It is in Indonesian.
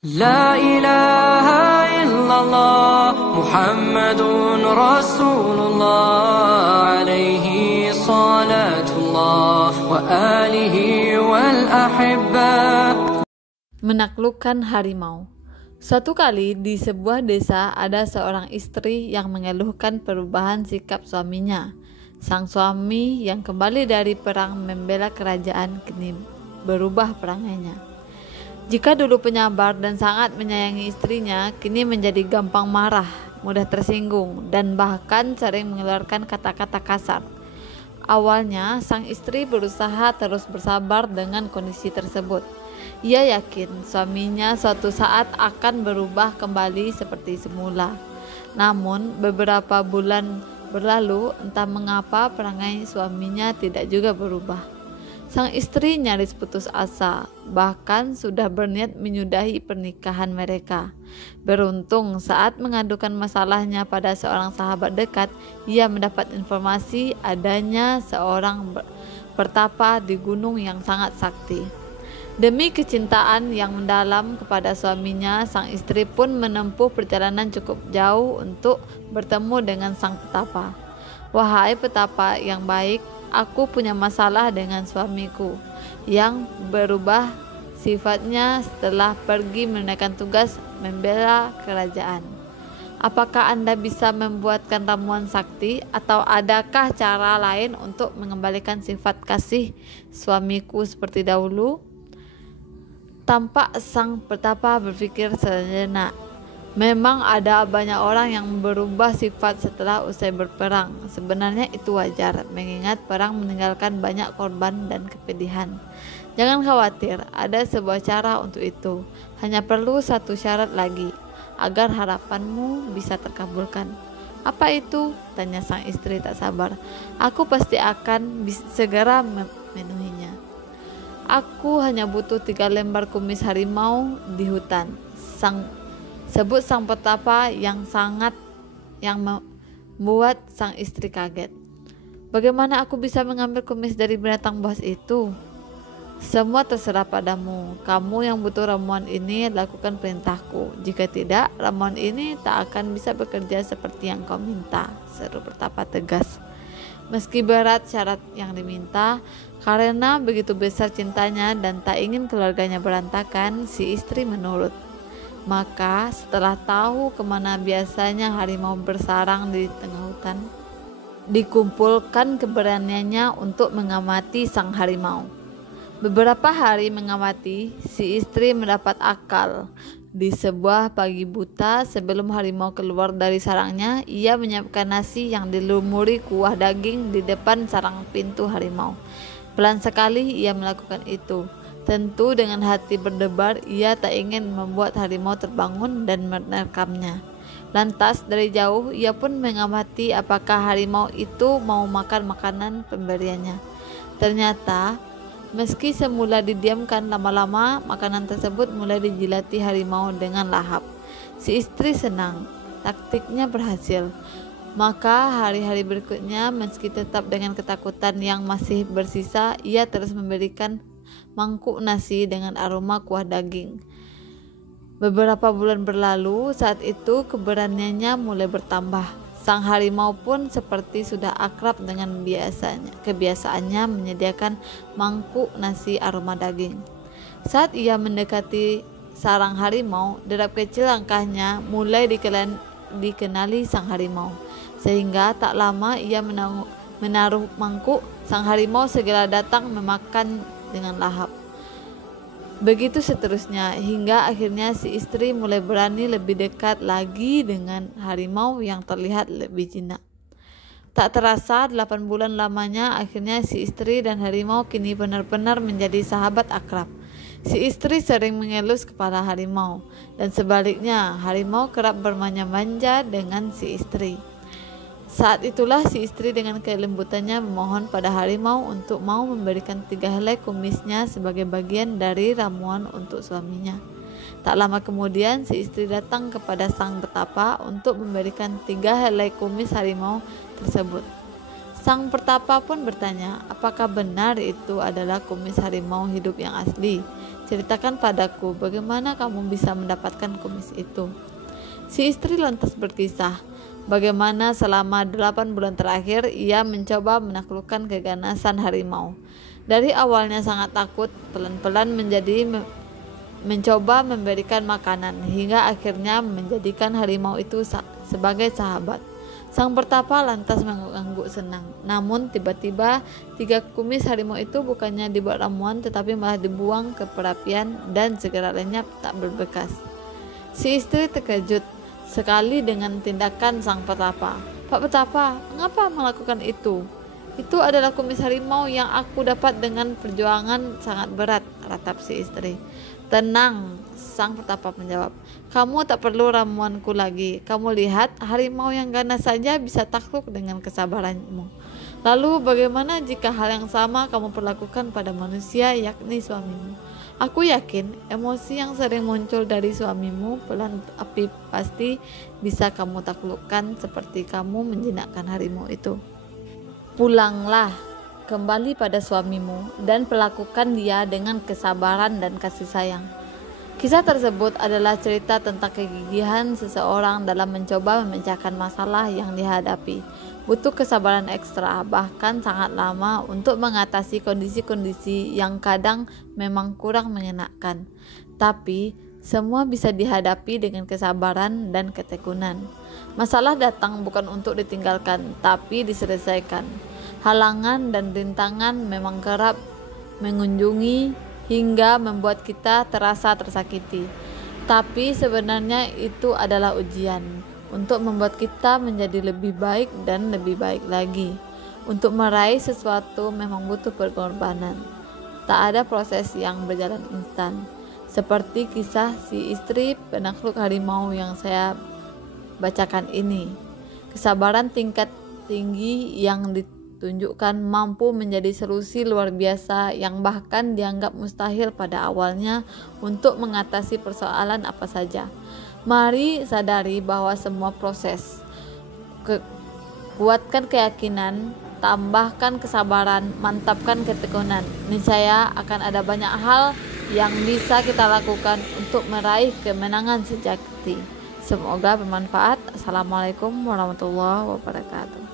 La ilaha illallah Muhammadun Rasulullah alaihi salatullah wa alihi wal ahibba. Menaklukkan harimau. Suatu kali di sebuah desa ada seorang istri yang mengeluhkan perubahan sikap suaminya. Sang suami yang kembali dari perang membela kerajaan kini berubah perangainya. Jika dulu penyabar dan sangat menyayangi istrinya, kini menjadi gampang marah, mudah tersinggung, dan bahkan sering mengeluarkan kata-kata kasar. Awalnya, sang istri berusaha terus bersabar dengan kondisi tersebut. Ia yakin suaminya suatu saat akan berubah kembali seperti semula. Namun, beberapa bulan berlalu, entah mengapa perangai suaminya tidak juga berubah. Sang istri nyaris putus asa, bahkan sudah berniat menyudahi pernikahan mereka. Beruntung saat mengadukan masalahnya pada seorang sahabat dekat, ia mendapat informasi adanya seorang pertapa di gunung yang sangat sakti. Demi kecintaan yang mendalam kepada suaminya, sang istri pun menempuh perjalanan cukup jauh untuk bertemu dengan sang petapa. "Wahai petapa yang baik, aku punya masalah dengan suamiku yang berubah sifatnya setelah pergi menunaikan tugas membela kerajaan. Apakah Anda bisa membuatkan ramuan sakti atau adakah cara lain untuk mengembalikan sifat kasih suamiku seperti dahulu?" Tampak sang petapa berpikir sejenak. Memang ada banyak orang yang berubah sifat setelah usai berperang. Sebenarnya itu wajar, mengingat perang meninggalkan banyak korban dan kepedihan. Jangan khawatir, ada sebuah cara untuk itu. Hanya perlu satu syarat lagi, agar harapanmu bisa terkabulkan. "Apa itu?" tanya sang istri tak sabar. "Aku pasti akan segera memenuhinya. Aku hanya butuh 3 lembar kumis harimau di hutan." Sebut sang petapa yang membuat sang istri kaget. "Bagaimana aku bisa mengambil kumis dari binatang buas itu?" "Semua terserah padamu. Kamu yang butuh ramuan ini, lakukan perintahku. Jika tidak, ramuan ini tak akan bisa bekerja seperti yang kau minta," seru petapa tegas. Meski berat syarat yang diminta, karena begitu besar cintanya dan tak ingin keluarganya berantakan, si istri menurut. Maka setelah tahu kemana biasanya harimau bersarang di tengah hutan, dikumpulkan keberaniannya untuk mengamati sang harimau. Beberapa hari mengamati, si istri mendapat akal. Di sebuah pagi buta sebelum harimau keluar dari sarangnya, ia menyiapkan nasi yang dilumuri kuah daging di depan sarang pintu harimau. Pelan sekali ia melakukan itu. Tentu dengan hati berdebar, ia tak ingin membuat harimau terbangun dan menerkamnya. Lantas dari jauh ia pun mengamati apakah harimau itu mau makan makanan pemberiannya. Ternyata meski semula didiamkan, lama-lama makanan tersebut mulai dijilati harimau dengan lahap. Si istri senang, taktiknya berhasil. Maka hari-hari berikutnya, meski tetap dengan ketakutan yang masih bersisa, ia terus memberikan mangkuk nasi dengan aroma kuah daging. Beberapa bulan berlalu, saat itu keberaniannya mulai bertambah. Sang harimau pun seperti sudah akrab dengan kebiasaannya menyediakan mangkuk nasi aroma daging. Saat ia mendekati sarang harimau, derap kecil langkahnya mulai dikenali sang harimau. Sehingga tak lama ia menaruh mangkuk, sang harimau segera datang memakan dengan lahap. Begitu seterusnya, hingga akhirnya si istri mulai berani lebih dekat lagi dengan harimau yang terlihat lebih jinak. Tak terasa 8 bulan lamanya, akhirnya si istri dan harimau kini benar-benar menjadi sahabat akrab. Si istri sering mengelus kepala harimau, dan sebaliknya harimau kerap bermanja-manja dengan si istri. Saat itulah si istri dengan kelembutannya memohon pada harimau untuk mau memberikan 3 helai kumisnya sebagai bagian dari ramuan untuk suaminya. Tak lama kemudian si istri datang kepada sang petapa untuk memberikan 3 helai kumis harimau tersebut. Sang petapa pun bertanya, apakah benar itu adalah kumis harimau hidup yang asli? ceritakan padaku bagaimana kamu bisa mendapatkan kumis itu." Si istri lantas berkisah bagaimana selama 8 bulan terakhir ia mencoba menaklukkan keganasan harimau. Dari awalnya sangat takut, pelan-pelan mencoba memberikan makanan, hingga akhirnya menjadikan harimau itu sebagai sahabat. Sang pertapa lantas mengangguk senang. Namun tiba-tiba 3 kumis harimau itu bukannya dibuat ramuan, tetapi malah dibuang ke perapian dan segera lenyap tak berbekas. Si istri terkejut sekali dengan tindakan sang petapa. "Pak Petapa, mengapa melakukan itu?" "Itu adalah kumis harimau yang aku dapat dengan perjuangan sangat berat," ratap si istri. "Tenang," sang petapa menjawab. "Kamu tak perlu ramuanku lagi. Kamu lihat, harimau yang ganas saja bisa takluk dengan kesabaranmu. Lalu bagaimana jika hal yang sama kamu perlakukan pada manusia, yakni suamimu? Aku yakin emosi yang sering muncul dari suamimu pelan tapi pasti bisa kamu taklukkan seperti kamu menjinakkan harimau itu. Pulanglah kembali pada suamimu dan perlakukan dia dengan kesabaran dan kasih sayang." Kisah tersebut adalah cerita tentang kegigihan seseorang dalam mencoba memecahkan masalah yang dihadapi. Butuh kesabaran ekstra, bahkan sangat lama, untuk mengatasi kondisi-kondisi yang kadang memang kurang menyenangkan. Tapi semua bisa dihadapi dengan kesabaran dan ketekunan. Masalah datang bukan untuk ditinggalkan, tapi diselesaikan. Halangan dan rintangan memang kerap mengunjungi hingga membuat kita terasa tersakiti. Tapi sebenarnya itu adalah ujian untuk membuat kita menjadi lebih baik dan lebih baik lagi. Untuk meraih sesuatu memang butuh pengorbanan. Tak ada proses yang berjalan instan. Seperti kisah si istri penakluk harimau yang saya bacakan ini. Kesabaran tingkat tinggi yang tunjukkan mampu menjadi solusi luar biasa yang bahkan dianggap mustahil pada awalnya untuk mengatasi persoalan apa saja. Mari sadari bahwa semua proses, kuatkan keyakinan, tambahkan kesabaran, mantapkan ketekunan. Niscaya akan ada banyak hal yang bisa kita lakukan untuk meraih kemenangan sejati. Semoga bermanfaat. Assalamualaikum warahmatullahi wabarakatuh.